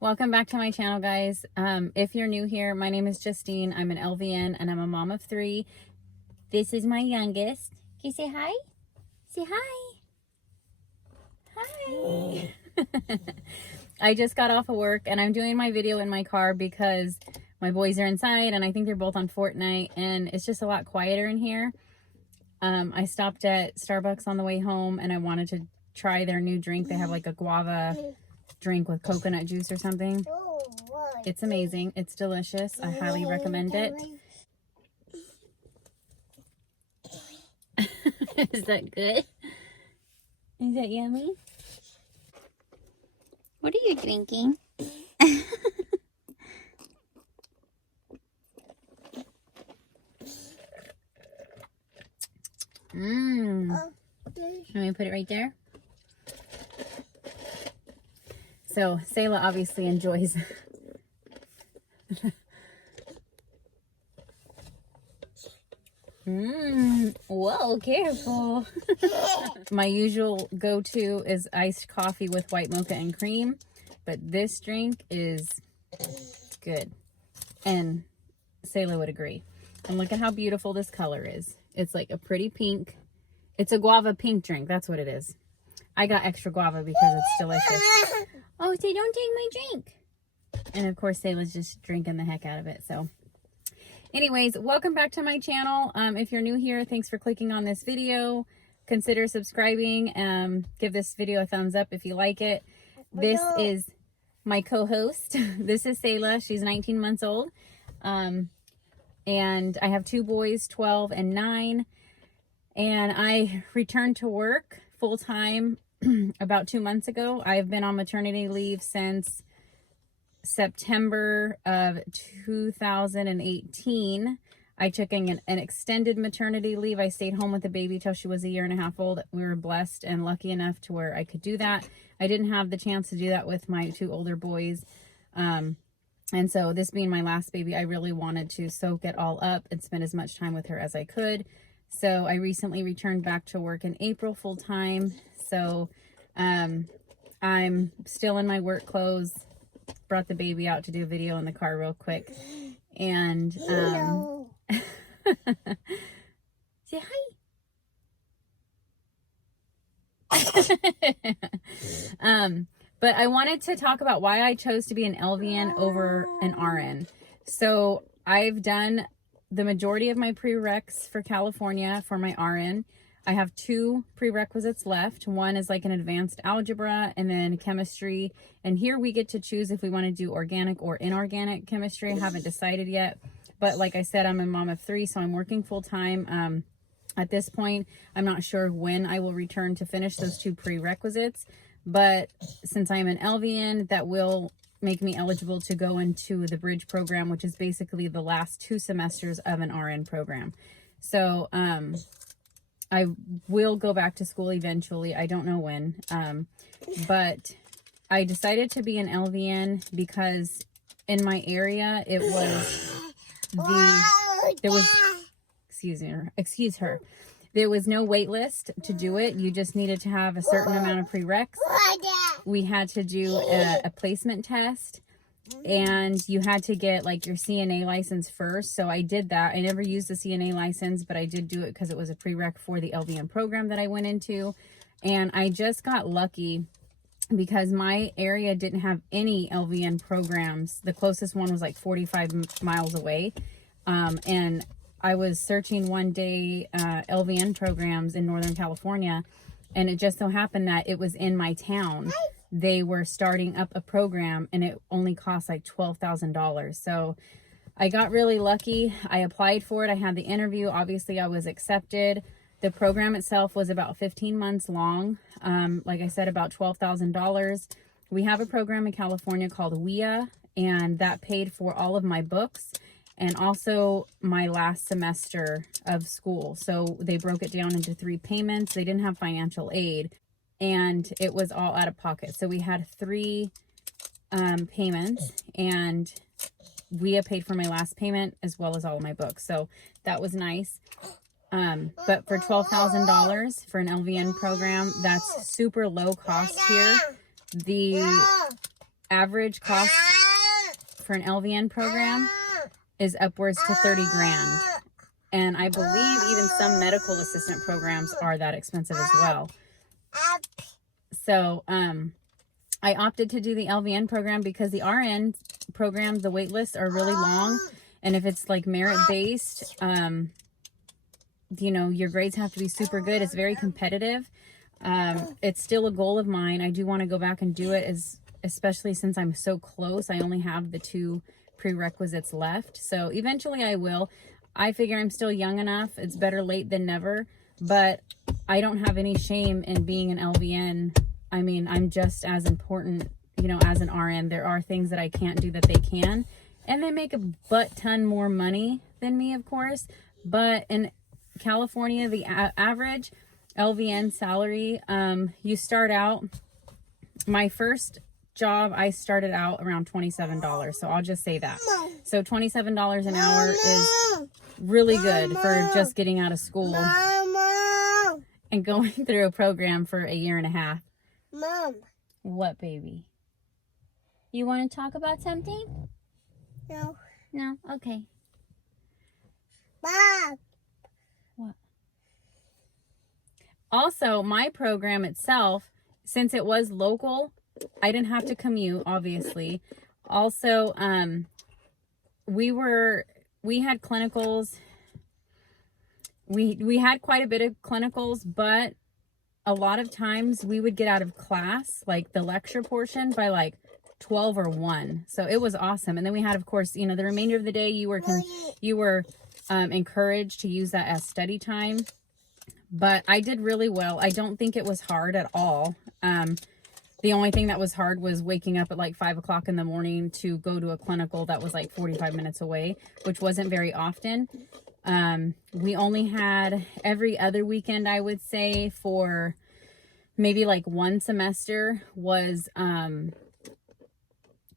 Welcome back to my channel, guys. If you're new here, my name is Justine. I'm an LVN and I'm a mom of 3. This is my youngest. Can you say hi? Say hi. Hi. I just got off of work and I'm doing my video in my car because my boys are inside and I think they're both on Fortnite and it's just a lot quieter in here. I stopped at Starbucks on the way home and I wanted to try their new drink. They have like a guava drink with coconut juice or something. It's amazing. It's delicious. I highly recommend it. Is that good? Is that yummy? What are you drinking? Let me put it right there. So Selah obviously enjoys whoa, careful. My usual go-to is iced coffee with white mocha and cream, but this drink is good, and Selah would agree. And look at how beautiful this color is. It's like a pretty pink. It's a guava pink drink. That's what it is. I got extra guava because it's delicious. Oh, say don't take my drink. And of course, Selah's just drinking the heck out of it. So anyways, welcome back to my channel. If you're new here, thanks for clicking on this video. Consider subscribing. Give this video a thumbs up if you like it. This is my co-host. This is Selah. She's 19 months old. And I have 2 boys, 12 and 9. And I returned to work full-time about 2 months ago. I've been on maternity leave since September of 2018. I took an extended maternity leave. I stayed home with the baby till she was 1.5 years old. We were blessed and lucky enough to where I could do that. I didn't have the chance to do that with my 2 older boys. And so this being my last baby, I really wanted to soak it all up and spend as much time with her as I could. So I recently returned back to work in April full time. So I'm still in my work clothes. Brought the baby out to do a video in the car real quick. And say hi. But I wanted to talk about why I chose to be an LVN over an RN. So I've done the majority of my prereqs for California for my RN. I have 2 prerequisites left. One is like an advanced algebra and then chemistry. And here we get to choose if we want to do organic or inorganic chemistry. I haven't decided yet. But like I said, I'm a mom of 3, so I'm working full time. At this point, I'm not sure when I will return to finish those 2 prerequisites. But since I am an LVN, that will make me eligible to go into the bridge program, which is basically the last 2 semesters of an RN program. So I will go back to school eventually. I don't know when. But I decided to be an LVN because in my area, it was excuse her. There was no wait list to do it. You just needed to have a certain amount of prereqs. We had to do a placement test, and you had to get like your CNA license first. So I did that. I never used the CNA license, but I did do it because it was a prereq for the LVN program that I went into. And I just got lucky because my area didn't have any LVN programs. The closest one was like 45 miles away. And I was searching one day LVN programs in Northern California, and it just so happened that it was in my town. They were starting up a program and it only cost like $12,000. So I got really lucky. I applied for it. I had the interview. Obviously, I was accepted. The program itself was about 15 months long. Like I said, about $12,000. We have a program in California called WIA, and that paid for all of my books and also my last semester of school. So they broke it down into 3 payments. They didn't have financial aid, and it was all out of pocket. So we had 3 payments, and WIA paid for my last payment as well as all of my books. So that was nice. But for $12,000 for an LVN program, that's super low cost here. The average cost for an LVN program is upwards to 30 grand. And I believe even some medical assistant programs are that expensive as well. So, I opted to do the LVN program because the RN program, the wait lists are really long. And if it's like merit-based, you know, your grades have to be super good. It's very competitive. It's still a goal of mine. I do want to go back and do it, especially since I'm so close. I only have the 2 prerequisites left. So eventually I will. I figure I'm still young enough. It's better late than never. But I don't have any shame in being an LVN. I mean, I'm just as important, you know, as an RN. There are things that I can't do that they can. And they make a butt ton more money than me, of course. But in California, the average Lvn salary, you start out, my first job, I started out around $27. So I'll just say that. So $27 an hour is really good for just getting out of school and going through a program for a year and a half. Mom. What, baby? You want to talk about something? No. No? Okay. Bob. What? Also, my program itself, since it was local, I didn't have to commute, obviously. Also, we had clinicals. We had quite a bit of clinicals, but a lot of times we would get out of class, like the lecture portion, by like 12 or 1. So it was awesome. And then we had, of course, you know, the remainder of the day you were encouraged to use that as study time. But I did really well. I don't think it was hard at all. The only thing that was hard was waking up at like 5 o'clock in the morning to go to a clinical that was like 45 minutes away, which wasn't very often. We only had every other weekend, I would say, for maybe like 1 semester was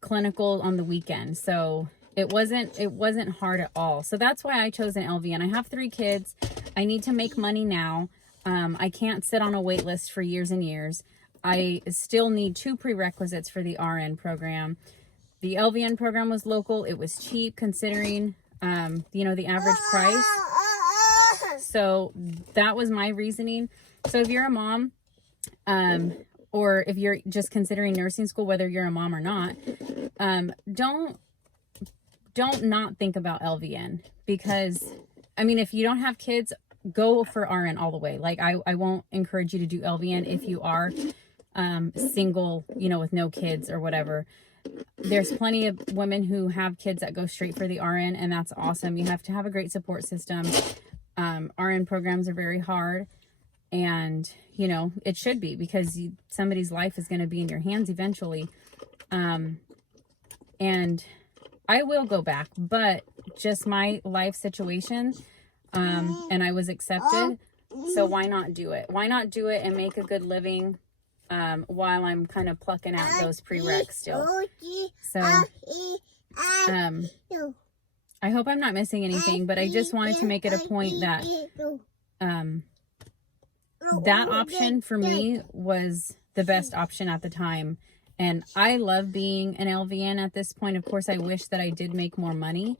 clinical on the weekend. So it wasn't hard at all. So that's why I chose an LVN. I have 3 kids. I need to make money now. I can't sit on a wait list for years and years. I still need 2 prerequisites for the RN program. The LVN program was local. It was cheap considering, you know, the average price. So that was my reasoning. So if you're a mom, or if you're just considering nursing school, whether you're a mom or not, don't not think about LVN, because I mean, if you don't have kids, go for RN all the way. Like I won't encourage you to do LVN if you are single, you know, with no kids or whatever. There's plenty of women who have kids that go straight for the RN, and that's awesome. You have to have a great support system. RN programs are very hard, and you know, it should be, because somebody's life is going to be in your hands eventually. And I will go back, but just my life situation, and I was accepted. So why not do it? Why not do it and make a good living, while I'm kind of plucking out those prereqs still. So, I hope I'm not missing anything, but I just wanted to make it a point that, that option for me was the best option at the time. And I love being an LVN at this point. Of course, I wish that I did make more money,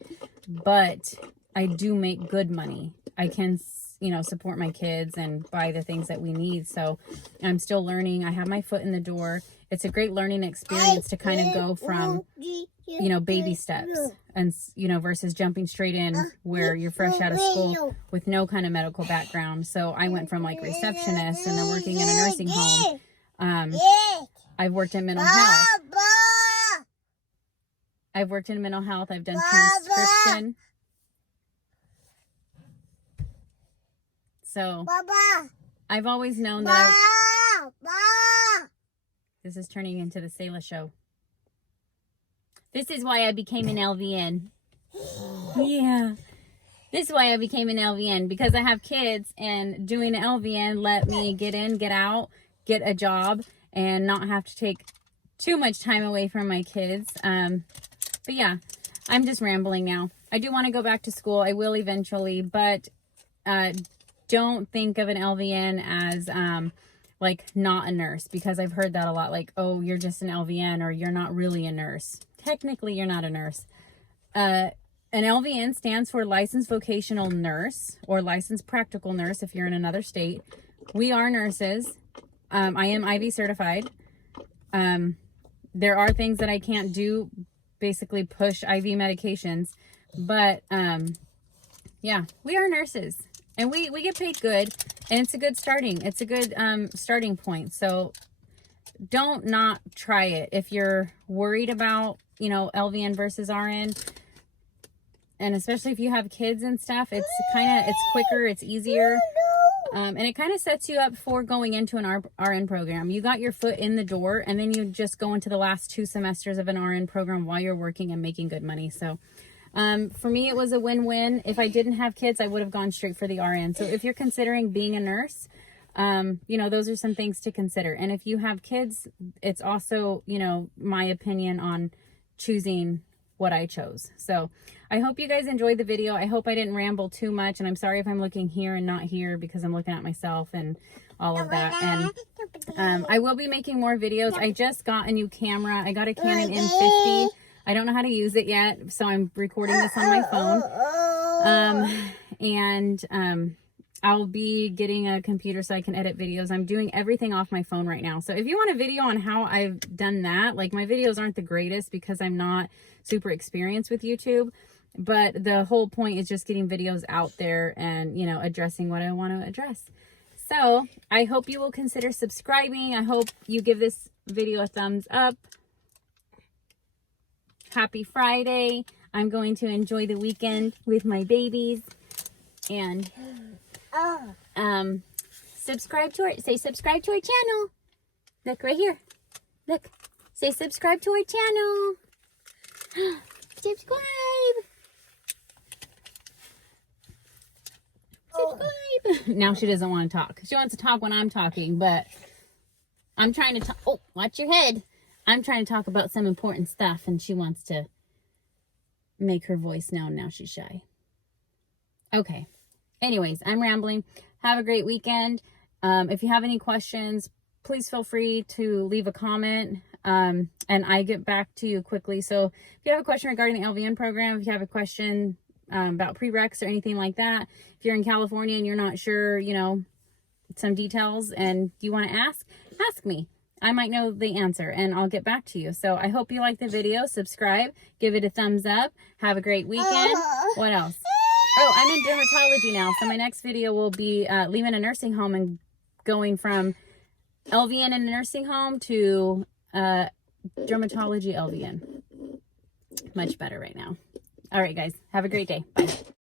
but I do make good money. I can, you know, support my kids and buy the things that we need. So I'm still learning. I have my foot in the door. It's a great learning experience to kind of go from, you know, baby steps and, you know, versus jumping straight in where you're fresh out of school with no kind of medical background. So I went from like receptionist and then working in a nursing home. I've worked in mental health. I've worked in mental health. I've done transcription. So I've always known that this is turning into the Selah show. This is why I became an LVN. Yeah. This is why I became an LVN, because I have kids, and doing an LVN let me get in, get out, get a job, and not have to take too much time away from my kids. But yeah, I'm just rambling now. I do want to go back to school. I will eventually, but don't think of an LVN as like not a nurse, because I've heard that a lot, like, oh, you're just an LVN, or you're not really a nurse. Technically, you're not a nurse. An LVN stands for Licensed Vocational Nurse, or Licensed Practical Nurse if you're in another state. We are nurses. I am IV certified. There are things that I can't do, basically push IV medications, but yeah, we are nurses, and we get paid good, and it's a good starting point. So don't not try it. If you're worried about, you know, LVN versus RN, and especially if you have kids and stuff, it's quicker, it's easier. And it kind of sets you up for going into an RN program. You got your foot in the door, and then you just go into the last 2 semesters of an RN program while you're working and making good money. So for me, it was a win-win. If I didn't have kids, I would have gone straight for the RN. So if you're considering being a nurse, you know, those are some things to consider. And if you have kids, it's also, you know, my opinion on choosing what I chose. So I hope you guys enjoyed the video. I hope I didn't ramble too much, and I'm sorry if I'm looking here and not here, because I'm looking at myself and all of that. And I will be making more videos. I just got a new camera. I got a Canon M50. I don't know how to use it yet, so I'm recording this on my phone. I'll be getting a computer so I can edit videos. I'm doing everything off my phone right now. So if you want a video on how I've done that, like, my videos aren't the greatest because I'm not super experienced with YouTube, but the whole point is just getting videos out there and, you know, addressing what I want to address. So I hope you will consider subscribing. I hope you give this video a thumbs up. Happy Friday. I'm going to enjoy the weekend with my babies. And subscribe to subscribe to our channel. Look right here. Look. Say subscribe to our channel. Subscribe. Subscribe. Now she doesn't want to talk. She wants to talk when I'm talking, but I'm trying to talk. Oh, watch your head. I'm trying to talk about some important stuff, and she wants to make her voice known. Now she's shy. Okay. Anyways, I'm rambling. Have a great weekend. If you have any questions, please feel free to leave a comment, and I get back to you quickly. So if you have a question regarding the LVN program, if you have a question about prereqs or anything like that, if you're in California and you're not sure, you know, some details and you want to ask me. I might know the answer, and I'll get back to you. So I hope you like the video. Subscribe. Give it a thumbs up. Have a great weekend. What else? Oh, I'm in dermatology now. So my next video will be leaving a nursing home and going from LVN in a nursing home to dermatology LVN. Much better right now. All right, guys. Have a great day. Bye.